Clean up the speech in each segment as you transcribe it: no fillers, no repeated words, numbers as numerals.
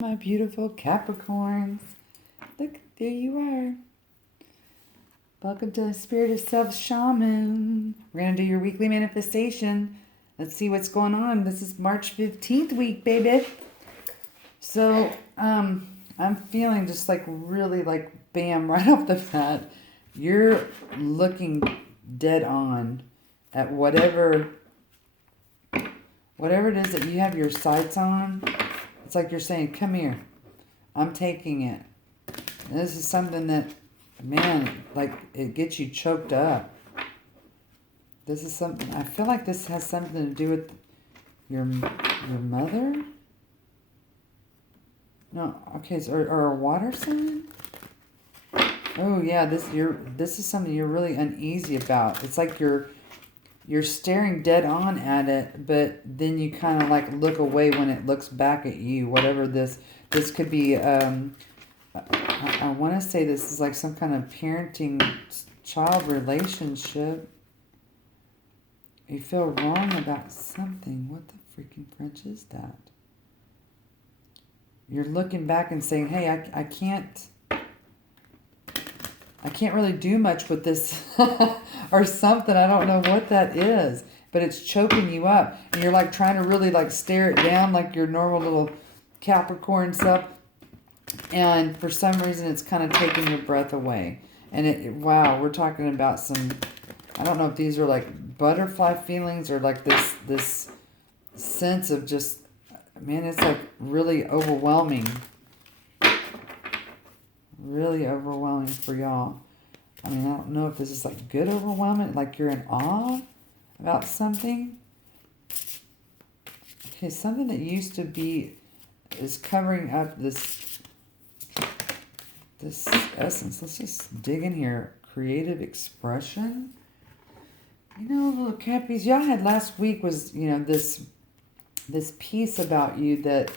My beautiful Capricorns. Look, there you are. Welcome to Spirit of Self Shaman. We're going to do your weekly manifestation. Let's see what's going on. This is March 15th week, baby. So, I'm feeling just like really like bam, right off the bat. You're looking dead on at whatever it is that you have your sights on. It's like you're saying, come here. I'm taking it. And this is something that, man, like it gets you choked up. This is something, I feel like this has something to do with your mother? No, okay, so, or a water sign? Oh yeah, this is something you're really uneasy about. It's like you're staring dead on at it, but then you kind of like look away when it looks back at you. Whatever this could be. I want to say this is like some kind of parenting child relationship. You feel wrong about something. What the freaking French is that? You're looking back and saying, hey, I can't really do much with this or something. I don't know what that is, but it's choking you up. And you're like trying to really like stare it down like your normal little Capricorn self. And for some reason, it's kind of taking your breath away. And wow, we're talking about some, I don't know if these are like butterfly feelings or like this sense of just, man, it's like really overwhelming. Really overwhelming for y'all. I mean, I don't know if this is like good overwhelming, like you're in awe about something. Okay, something that used to be is covering up this essence. Let's just dig in here. Creative expression. You know, little Cappies, y'all had last week was, you know, this piece about you that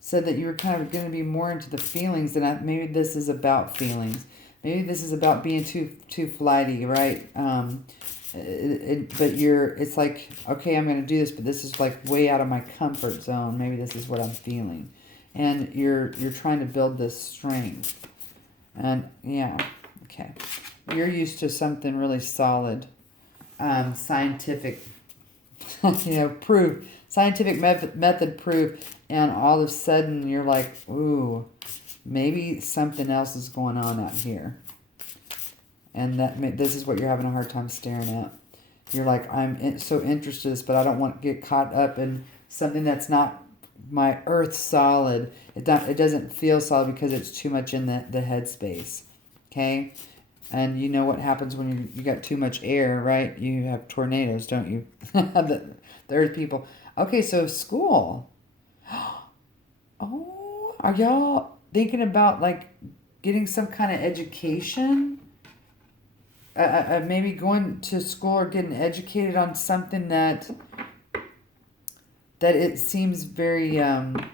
said that you were kind of going to be more into the feelings, and maybe this is about feelings. Maybe this is about being too flighty, right? But it's like, okay, I'm going to do this, but this is like way out of my comfort zone. Maybe this is what I'm feeling, and you're trying to build this strength, and yeah, okay, you're used to something really solid, scientific, proof. Scientific method proof, and all of a sudden you're like, ooh, maybe something else is going on out here. And this is what you're having a hard time staring at. You're like, so interested in this, but I don't want to get caught up in something that's not my earth solid. It doesn't feel solid because it's too much in the headspace. Okay? And you know what happens when you got too much air, right? You have tornadoes, don't you? the earth people. Okay, so school. Oh, are y'all thinking about like getting some kind of education? Maybe going to school or getting educated on something that it seems very kind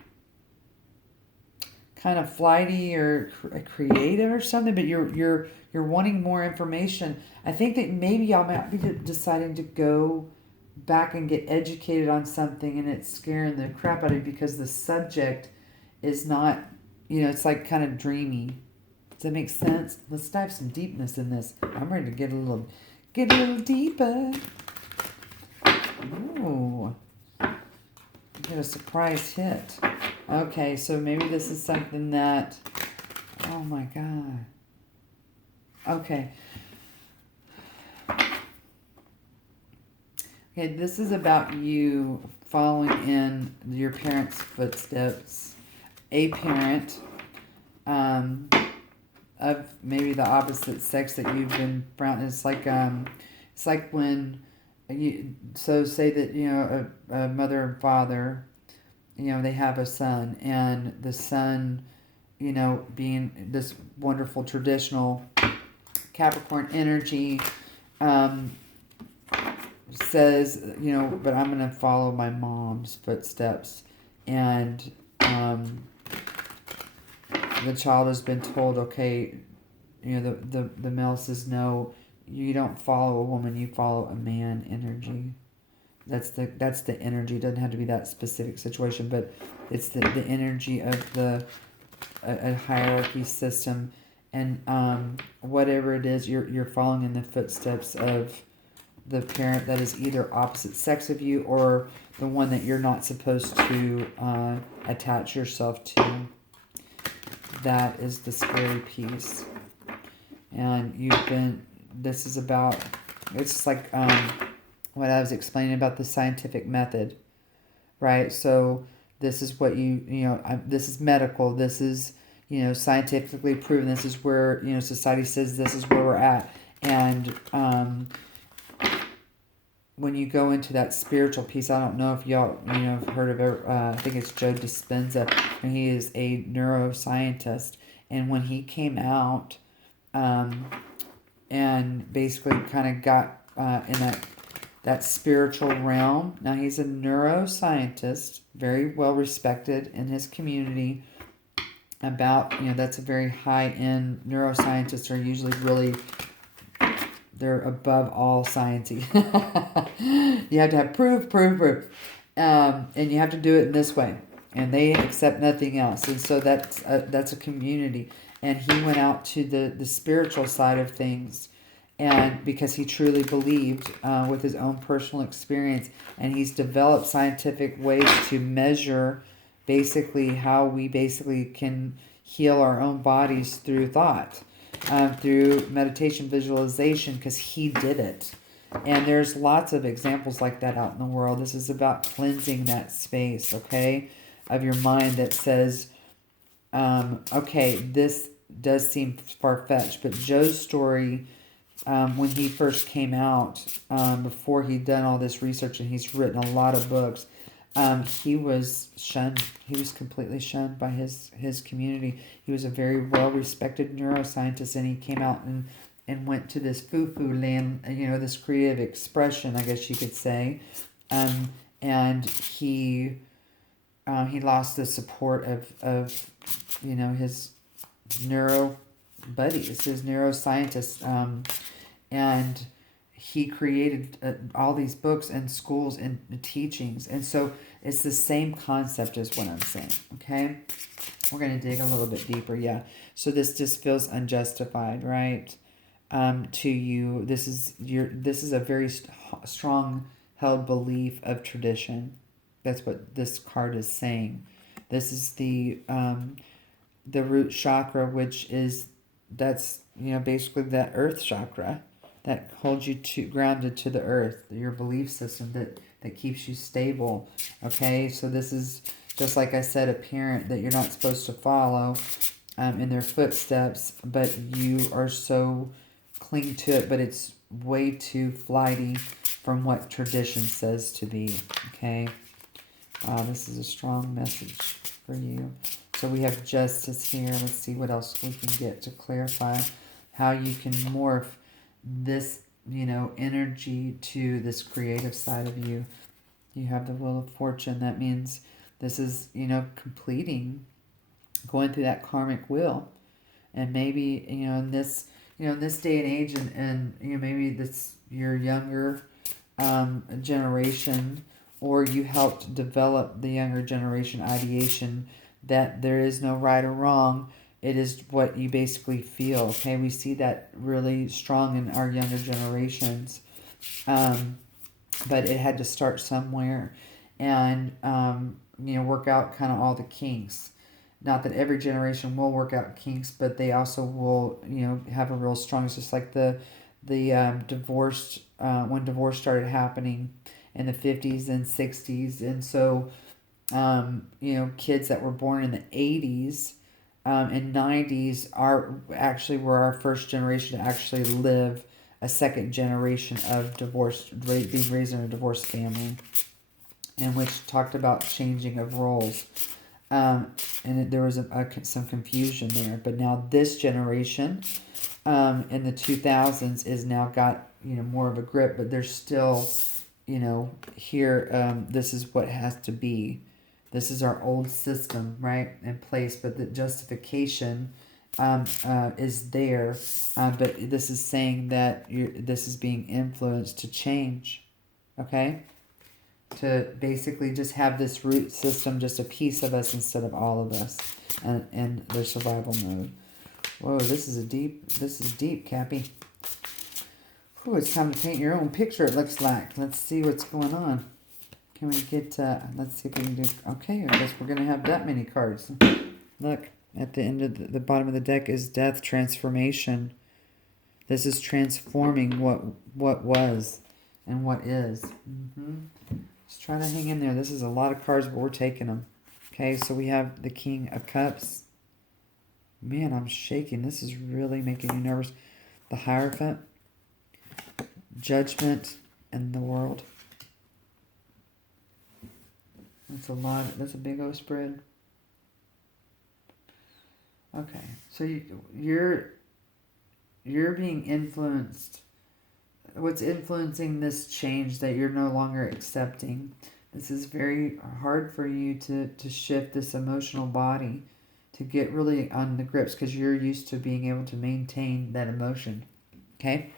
of flighty or creative or something, but you're wanting more information. I think that maybe y'all might be deciding to go back and get educated on something, and it's scaring the crap out of you because the subject is not, it's like kind of dreamy. Does that make sense? Let's dive some deepness in this. I'm ready to get a little deeper. Ooh. Get a surprise hit. Okay, so maybe this is something that, oh my God. Okay. Okay, this is about you following in your parents' footsteps. A parent of maybe the opposite sex that you've been around. It's like when say that a mother and father, they have a son, and the son, being this wonderful traditional Capricorn energy, says, but I'm going to follow my mom's footsteps. And the child has been told, okay, the male says, no, you don't follow a woman, you follow a man energy. That's the energy. It doesn't have to be that specific situation, but it's the energy of a hierarchy system, and whatever it is, you're following in the footsteps of the parent that is either opposite sex of you or the one that you're not supposed to attach yourself to. That is the scary piece. And this is about, it's like what I was explaining about the scientific method, right? So this is what this is medical, this is, scientifically proven, this is where, society says this is where we're at. And when you go into that spiritual piece, I don't know if y'all, have heard of it. I think it's Joe Dispenza, and he is a neuroscientist. And when he came out, and basically kind of got in that spiritual realm. Now he's a neuroscientist, very well respected in his community. That's a very high-end, neuroscientists are usually really, they're above all sciencey. You have to have proof. And you have to do it in this way. And they accept nothing else. And so that's a community. And he went out to the spiritual side of things, and because he truly believed with his own personal experience. And he's developed scientific ways to measure basically how we basically can heal our own bodies through thought. Through meditation, visualization, because he did it. And there's lots of examples like that out in the world. This is about cleansing that space, okay, of your mind that says, okay, this does seem far-fetched, but Joe's story, when he first came out, before he'd done all this research, and he's written a lot of books, he was shunned. He was completely shunned by his community. He was a very well-respected neuroscientist, and he came out and went to this foo-foo land, this creative expression, I guess you could say. And he lost the support of his neuro buddies, his neuroscientists, and he created all these books and schools and teachings. And so it's the same concept as what I'm saying, okay? We're going to dig a little bit deeper, yeah. So this just feels unjustified, right? To you. This is a very strong held belief of tradition. That's what this card is saying. This is the root chakra, that's basically that earth chakra that holds you grounded to the earth, your belief system that keeps you stable. Okay, so this is just like I said, a parent that you're not supposed to follow in their footsteps, but you are so cling to it, but it's way too flighty from what tradition says to be. Okay, this is a strong message for you. So we have justice here. Let's see what else we can get to clarify how you can morph this, energy to this creative side of you. You have the Wheel of Fortune. That means this is, completing, going through that karmic wheel. And maybe, in this day and age, and maybe this your younger generation, or you helped develop the younger generation ideation that there is no right or wrong. It is what you basically feel. Okay, we see that really strong in our younger generations, but it had to start somewhere, and work out kind of all the kinks. Not that every generation will work out kinks, but they also will have a real strong. It's just like the divorce, when divorce started happening in the 50s and 60s, and so kids that were born in the 80s and 90s were our first generation to actually live a second generation of divorce, being raised in a divorced family, and which talked about changing of roles. There was some confusion there, but now this generation in the 2000s is now got more of a grip, but there's still here this is what has to be. This is our old system, right, in place, but the justification is there. But this is saying that this is being influenced to change, okay? to basically just have this root system, just a piece of us instead of all of us, and their survival mode. Whoa, this is deep, Cappy. Whew, it's time to paint your own picture, it looks like. Let's see what's going on. Can we get, let's see if we can do, okay, I guess we're going to have that many cards. Look, at the end of the bottom of the deck is death, transformation. This is transforming what was and what is. Just try to hang in there. This is a lot of cards, but we're taking them. Okay, so we have the King of Cups. Man, I'm shaking. This is really making me nervous. The Hierophant, Judgment, and the World. That's a lot. That's a big old spread. Okay, so you're being influenced. What's influencing this change that you're no longer accepting? This is very hard for you to shift this emotional body, to get really on the grips, because you're used to being able to maintain that emotion. Okay?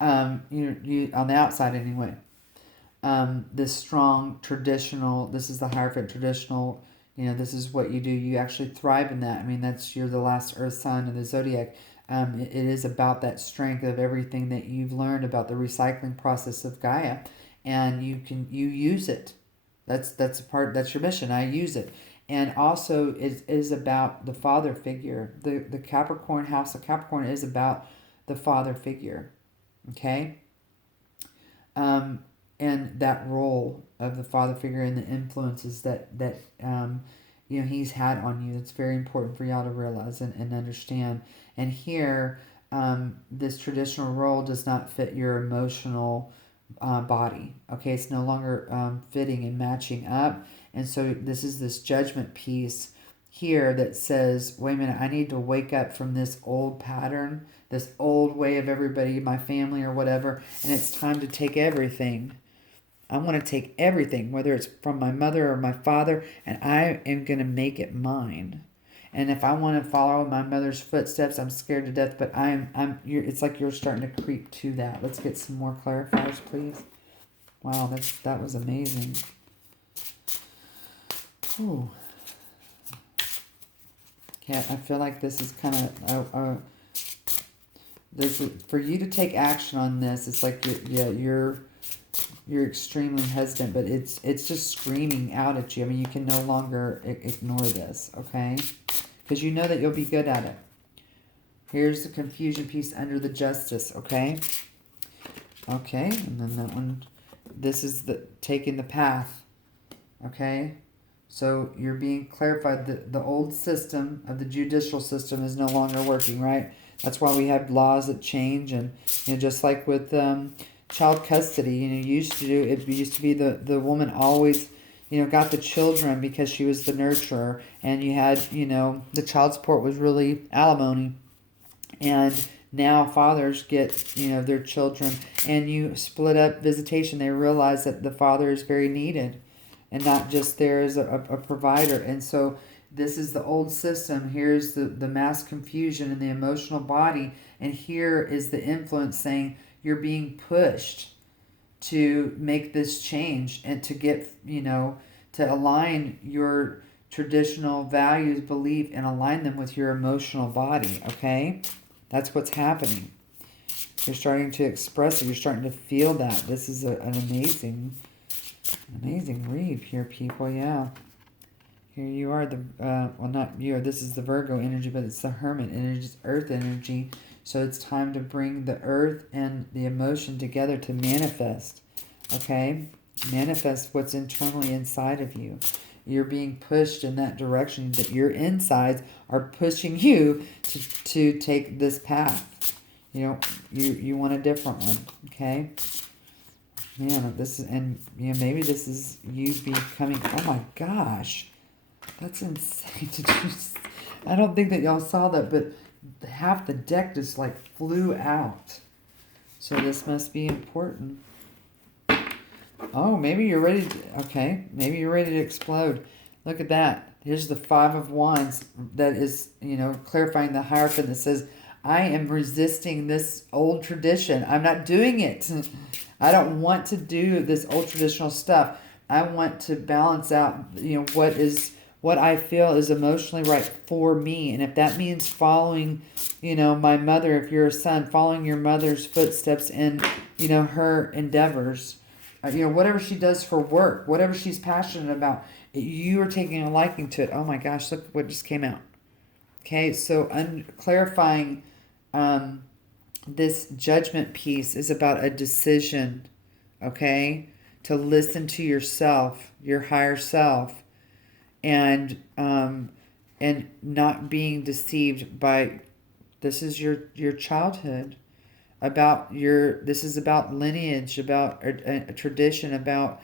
You on the outside anyway. This strong traditional, this is the Hierophant traditional, this is what you do. You actually thrive in that. I mean, you're the last earth sign of the zodiac. It is about that strength of everything that you've learned about the recycling process of Gaia, and you use it. That's your mission. I use it. And also it is about the father figure. The Capricorn house of Capricorn is about the father figure. Okay? And that role of the father figure and the influences that he's had on you. It's very important for y'all to realize and understand. And here, this traditional role does not fit your emotional body. Okay, it's no longer fitting and matching up. And so this judgment piece here that says, wait a minute, I need to wake up from this old pattern, this old way of everybody, my family or whatever, and it's time to take everything. I want to take everything, whether it's from my mother or my father, and I am going to make it mine. And if I want to follow my mother's footsteps, I'm scared to death, but it's like you're starting to creep to that. Let's get some more clarifiers, please. Wow, that was amazing. Ooh. Okay, I feel like this is kind of this is, for you to take action on this. It's like you're extremely hesitant, but it's just screaming out at you. I mean, you can no longer ignore this, okay? Because you know that you'll be good at it. Here's the confusion piece under the justice, okay? Okay, and then that one, this is taking the path, okay? So you're being clarified that the old system of the judicial system is no longer working, right? That's why we have laws that change, and just like with child custody, it used to be the woman always got the children because she was the nurturer, and you had the child support was really alimony, and now fathers get their children, and you split up visitation. They realize that the father is very needed and not just there as a provider. And so this is the old system. Here's the mass confusion in the emotional body, and here is the influence saying you're being pushed to make this change and to get, to align your traditional values, belief, and align them with your emotional body, okay? That's what's happening. You're starting to express it. You're starting to feel that. This is an amazing read here, people, yeah. Here you are, well, not you, this is the Virgo energy, but it's the Hermit energy, it's Earth energy. So it's time to bring the earth and the emotion together to manifest, okay? Manifest what's internally inside of you. You're being pushed in that direction, that your insides are pushing you to take this path. You want a different one, okay? Man, this is, and maybe this is you becoming, oh my gosh, that's insane. I don't think that y'all saw that, but half the deck just like flew out. So this must be important. Oh, maybe you're ready to, okay, maybe you're ready to explode. Look at that. Here's the Five of Wands that is, clarifying the Hierophant that says, I am resisting this old tradition. I'm not doing it. I don't want to do this old traditional stuff. I want to balance out, what I feel is emotionally right for me. And if that means following, my mother, if you're a son, following your mother's footsteps in, her endeavors, whatever she does for work, whatever she's passionate about, you are taking a liking to it. Oh my gosh, look what just came out. Okay, so clarifying this judgment piece is about a decision, okay, to listen to yourself, your higher self, and not being deceived by, this is your childhood, this is about lineage, about a tradition, about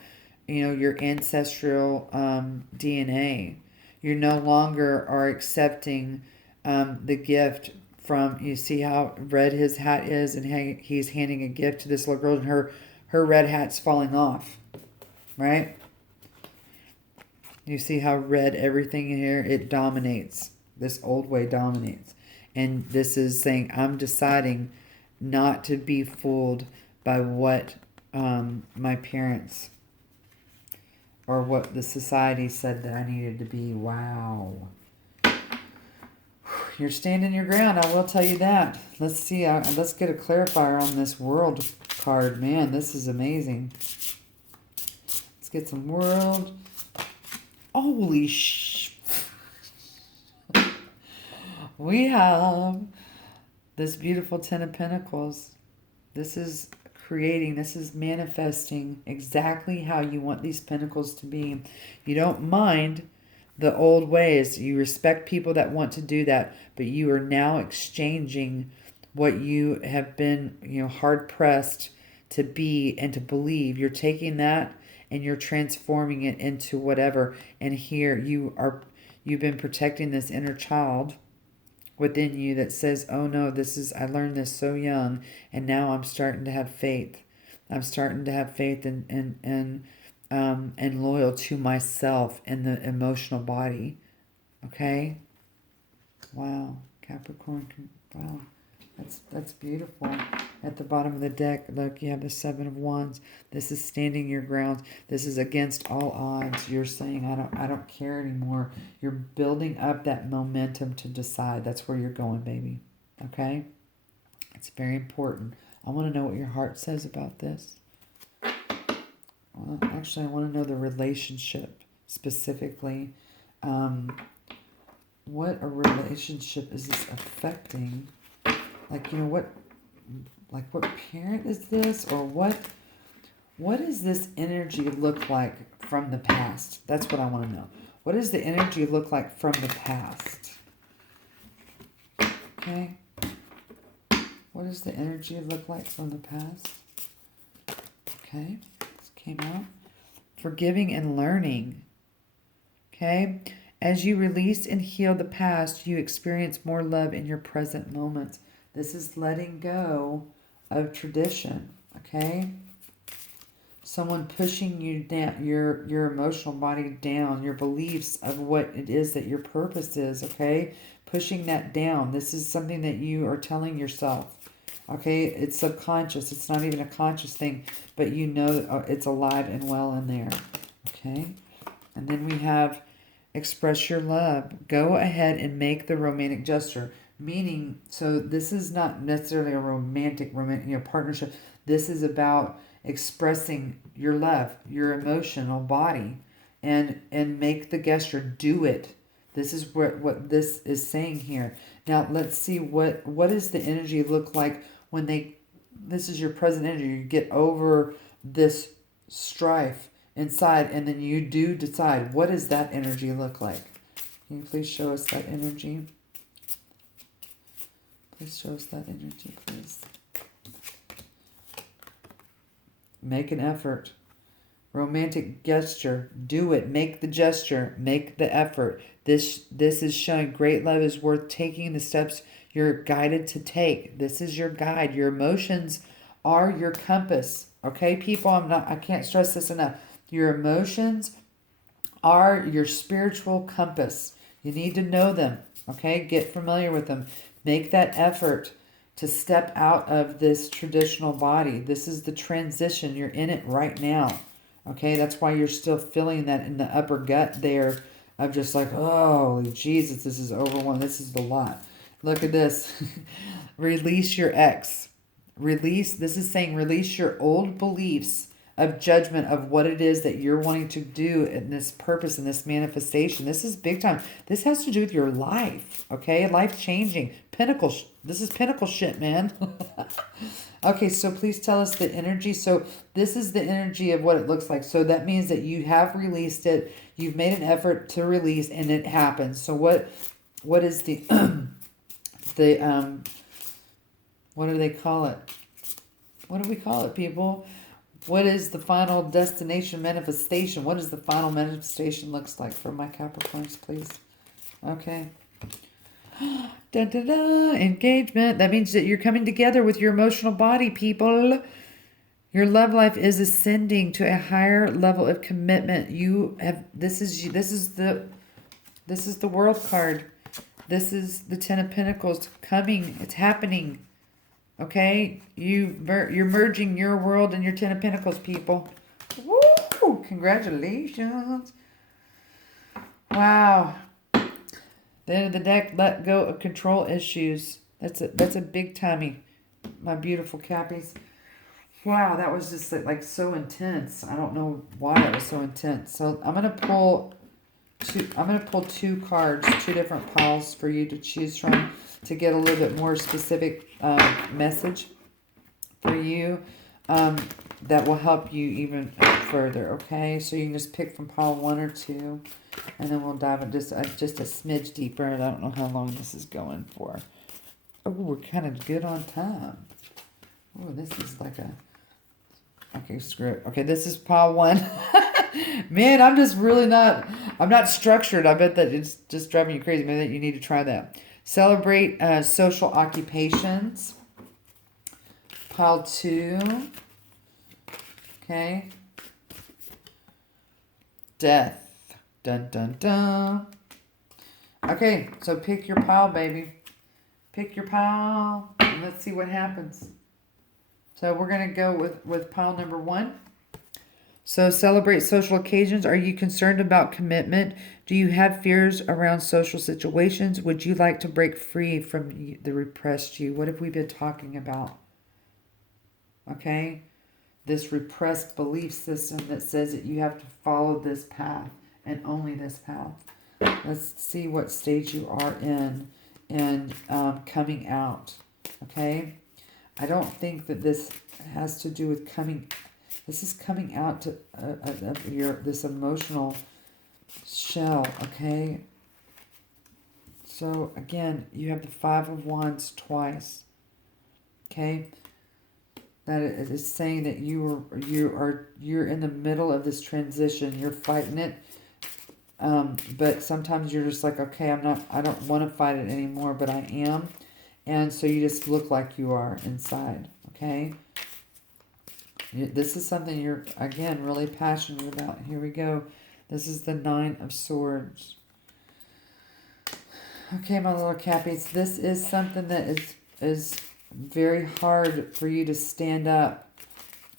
your ancestral DNA. You no longer are accepting the gift from, you see how red his hat is, and he's handing a gift to this little girl, and her red hat's falling off, right? You see how red everything in here, it dominates. This old way dominates. And this is saying, I'm deciding not to be fooled by what my parents or what the society said that I needed to be. Wow. You're standing your ground, I will tell you that. Let's see, let's get a clarifier on this world card. Man, this is amazing. Let's get some world. Holy we have this beautiful Ten of Pentacles. This is creating, this is manifesting exactly how you want these pentacles to be. You don't mind the old ways. You respect people that want to do that, but you are now exchanging what you have been, hard pressed to be and to believe. You're taking that and you're transforming it into whatever. And here you've been protecting this inner child within you that says, oh no, I learned this so young, and now I'm starting to have faith. I'm starting to have faith and loyal to myself and the emotional body. Okay? Wow. Capricorn. Wow. That's beautiful. At the bottom of the deck, look, you have the Seven of Wands. This is standing your ground. This is against all odds. You're saying, I don't care anymore. You're building up that momentum to decide. That's where you're going, baby. Okay? It's very important. I want to know what your heart says about this. Well, actually, I want to know the relationship specifically. What a relationship is this affecting? What parent is this? Or what does this energy look like from the past? That's what I want to know. What does the energy look like from the past? Okay. What does the energy look like from the past? Okay. This came out. Forgiving and learning. Okay. As you release and heal the past, you experience more love in your present moments. This is letting go of tradition, okay? Someone pushing you down, your emotional body down, your beliefs of what it is that your purpose is, okay? Pushing that down. This is something that you are telling yourself, okay? It's subconscious. It's not even a conscious thing, but you know it's alive and well in there, okay? And then we have express your love. Go ahead and make the romantic gesture. Meaning, so this is not necessarily a romantic partnership. This is about expressing your love, your emotional body, and make the gesture. Do it. This is what this is saying here. Now let's see what does the energy look like when this is your present energy. You get over this strife inside, and then you do decide. What does that energy look like? Can you please show us that energy? Please show us that energy, please. Make an effort. Romantic gesture. Do it. Make the gesture. Make the effort. This is showing great love is worth taking the steps you're guided to take. This is your guide. Your emotions are your compass. Okay, people, I can't stress this enough. Your emotions are your spiritual compass. You need to know them. Okay, get familiar with them. Make that effort. to step out of this traditional body. This is the transition. You're in it right now. Okay, that's why you're still feeling that in the upper gut there of just like, oh, Jesus, this is overwhelming. This is a lot. Look at this. Release your ex. Release, this is saying release your old beliefs of judgment of what it is that you're wanting to do in this purpose, in this manifestation. This is big time. This has to do with your life, okay? Life changing. Pinnacle. This is pinnacle shit, man. Okay, so please tell us the energy. So this is the energy of what it looks like. So that means that you have released it. You've made an effort to release, and it happens. So what is the what do they call it? What do we call it, people? What is the final destination manifestation? What does the final manifestation looks like for my Capricorns, please? Okay. Da, da, da, engagement. That means that you're coming together with your emotional body, people. Your love life is ascending to a higher level of commitment. You have this is the World card. This is the Ten of Pentacles coming. It's happening. Okay? You're merging your world and your Ten of Pentacles, people. Woo! Congratulations. Wow. The end of the deck, let go of control issues. That's a big timey, my beautiful Cappies. Wow, that was just like so intense. I don't know why it was so intense. So I'm gonna pull two cards, two different piles for you to choose from to get a little bit more specific message for you that will help you even further. Okay, so you can just pick from pile 1 or 2. And then we'll dive in just a smidge deeper. I don't know how long this is going for. Oh, we're kind of good on time. Oh, this is like a... Okay, screw it. Okay, this is pile 1. Man, I'm just really not... I'm not structured. I bet that it's just driving you crazy. Maybe that you need to try that. Celebrate social occupations. Pile 2. Okay. Death. Dun, dun, dun. Okay, so pick your pile, baby. Pick your pile. And let's see what happens. So we're going to go with pile number 1. So celebrate social occasions. Are you concerned about commitment? Do you have fears around social situations? Would you like to break free from the repressed you? What have we been talking about? Okay? This repressed belief system that says that you have to follow this path. And only this path. Let's see what stage you are in and coming out. Okay? I don't think that this has to do with coming... This is coming out to this emotional shell. Okay? So, again, you have the 5 of Wands twice. Okay? That it is saying that you're in the middle of this transition. You're fighting it. But sometimes you're just like, okay, I don't want to fight it anymore, but I am. And so you just look like you are inside, okay? This is something you're, again, really passionate about. Here we go. This is the 9 of Swords. Okay, my little Cappies, this is something that is very hard for you to stand up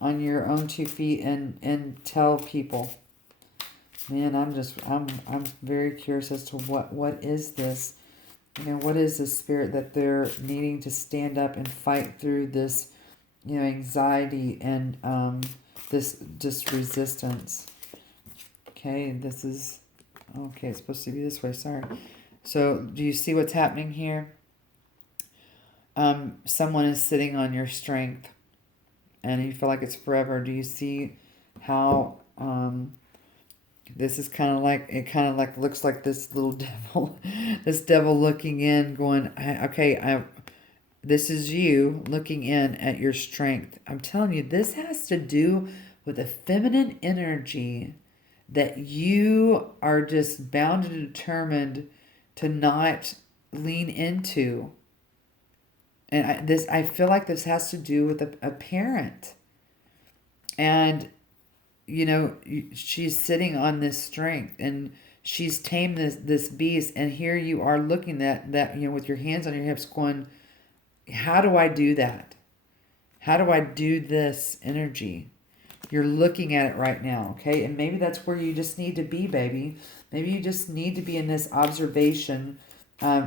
on your own 2 feet and tell people. Man, I'm very curious as to what is this? You know, what is this spirit that they're needing to stand up and fight through this, you know, anxiety and this just resistance. Okay, this is okay, it's supposed to be this way, sorry. So do you see what's happening here? Someone is sitting on your strength and you feel like it's forever. Do you see how this is kind of like, looks like this little devil, this devil looking in going, this is you looking in at your strength. I'm telling you, this has to do with a feminine energy that you are just bound and determined to not lean into. And I feel like this has to do with a parent. And you know, she's sitting on this strength and she's tamed this beast, and here you are looking at that, you know, with your hands on your hips going, How do I do that? How do I do this energy? You're looking at it right now, okay? And maybe that's where you just need to be, baby. Maybe you just need to be in this observation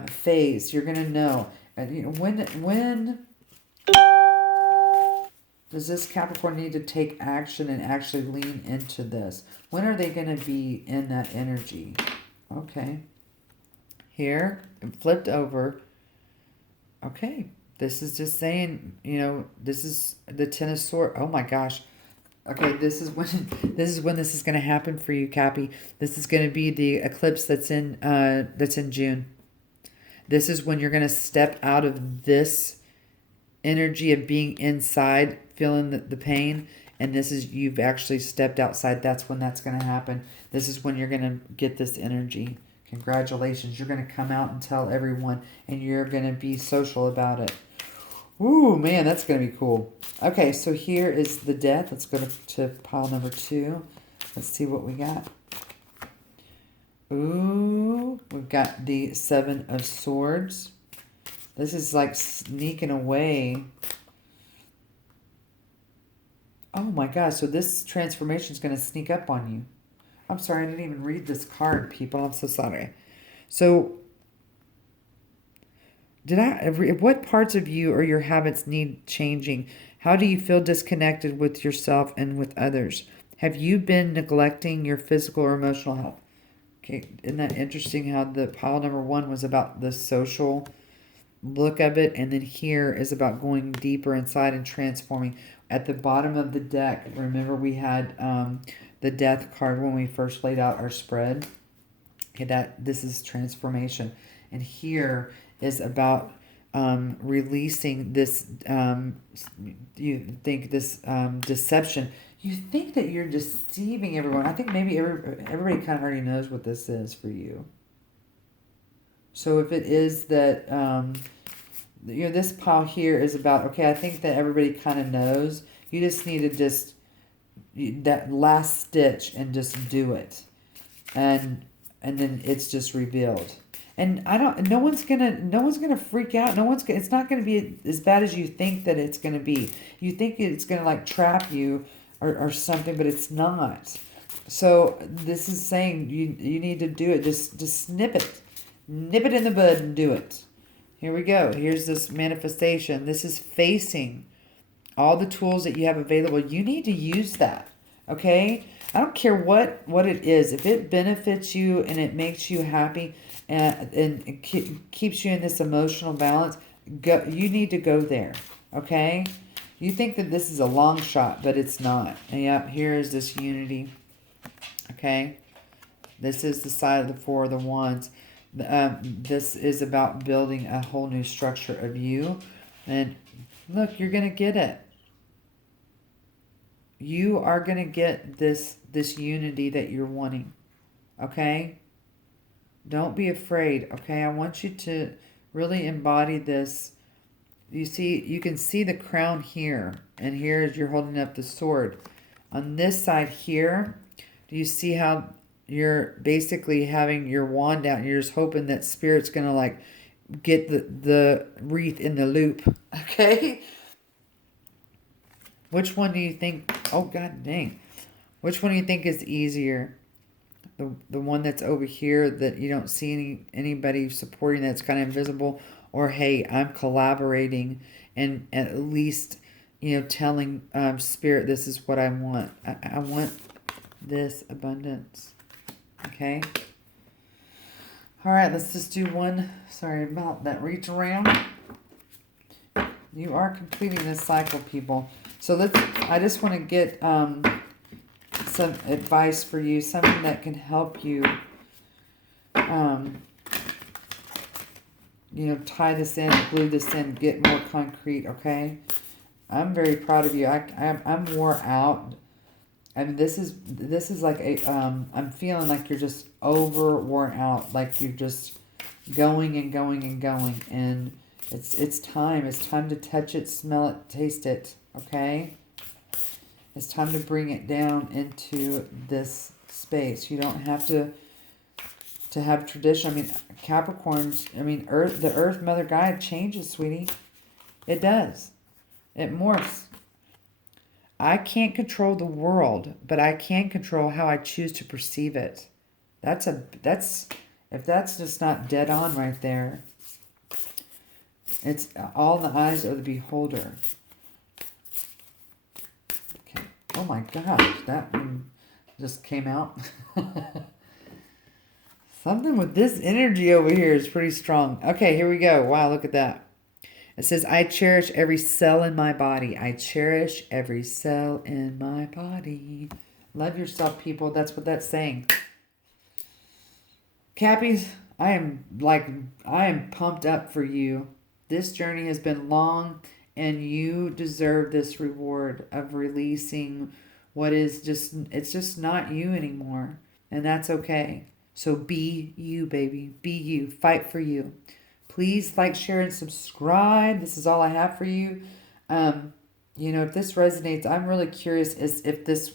phase. You're going to know. And when does this Capricorn need to take action and actually lean into this? When are they going to be in that energy? Okay. Here, flipped over. Okay. This is just saying, this is the Ten of Swords. Oh my gosh. Okay, this is when this is going to happen for you, Cappy. This is going to be the eclipse that's in June. This is when you're going to step out of this energy of being inside, feeling the pain, and this is you've actually stepped outside. That's when that's going to happen. This is when you're going to get this energy. Congratulations. You're going to come out and tell everyone, and you're going to be social about it. Ooh, man, that's going to be cool. Okay, so here is the Death. Let's go to pile number 2. Let's see what we got. Ooh, we've got the Seven of Swords. This is like sneaking away. Oh my gosh, so this transformation is going to sneak up on you. I'm sorry, I didn't even read this card, people. I'm so sorry. So, what parts of you or your habits need changing? How do you feel disconnected with yourself and with others? Have you been neglecting your physical or emotional health? Okay, isn't that interesting how the pile number 1 was about the social look of it, and then here is about going deeper inside and transforming. At the bottom of the deck, remember we had the Death card when we first laid out our spread. Okay, this is transformation, and here is about releasing this. You think this deception. You think that you're deceiving everyone. I think maybe everybody kind of already knows what this is for you. So if it is that, this pile here is about, okay, I think that everybody kind of knows. You just need to that last stitch and just do it. And then it's just revealed. And no one's gonna freak out. It's not gonna be as bad as you think that it's gonna be. You think it's gonna like trap you or something, but it's not. So this is saying you need to do it. Just snip it. Nip it in the bud and do it. Here we go. Here's this manifestation. This is facing all the tools that you have available. You need to use that. Okay? I don't care what it is. If it benefits you and it makes you happy and it keeps you in this emotional balance, you need to go there. Okay? You think that this is a long shot, but it's not. And yep, here is this unity. Okay? This is the side of the Four of the Wands. This is about building a whole new structure of you. And look, you're going to get it. You are going to get this unity that you're wanting. Okay? Don't be afraid. Okay? I want you to really embody this. You can see the crown here. And here is you're holding up the sword. On this side here, do you see how you're basically having your wand out and you're just hoping that Spirit's going to like get the wreath in the loop. Okay? Which one do you think, oh god dang. Which one do you think is easier? The one that's over here that you don't see anybody supporting, that's kind of invisible, or hey, I'm collaborating and at least, telling Spirit, this is what I want. I want this abundance. Okay? All right, let's just do one. Sorry about that reach around. You are completing this cycle, people. So I just want to get some advice for you, something that can help you, tie this in, glue this in, get more concrete, okay? I'm very proud of you. I'm wore out. I mean, this is like I'm feeling like you're just worn out, like you're just going and going and going, and it's time. It's time to touch it, smell it, taste it, okay? It's time to bring it down into this space. You don't have to have tradition. I mean, Capricorns, the Earth Mother Guide changes, sweetie. It does. It morphs. I can't control the world, but I can control how I choose to perceive it. If that's just not dead on right there, it's all in the eyes of the beholder. Okay. Oh my gosh, that one just came out. Something with this energy over here is pretty strong. Okay, here we go. Wow, look at that. It says, I cherish every cell in my body. I cherish every cell in my body. Love yourself, people. That's what that's saying. Cappies, I am pumped up for you. This journey has been long, and you deserve this reward of releasing what is it's just not you anymore. And that's okay. So be you, baby. Be you. Fight for you. Please like, share, and subscribe. This is all I have for you. If this resonates, I'm really curious if this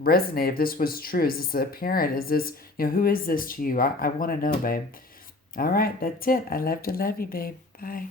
resonated, if this was true. Is this apparent? Is this, who is this to you? I want to know, babe. All right, that's it. I love to love you, babe. Bye.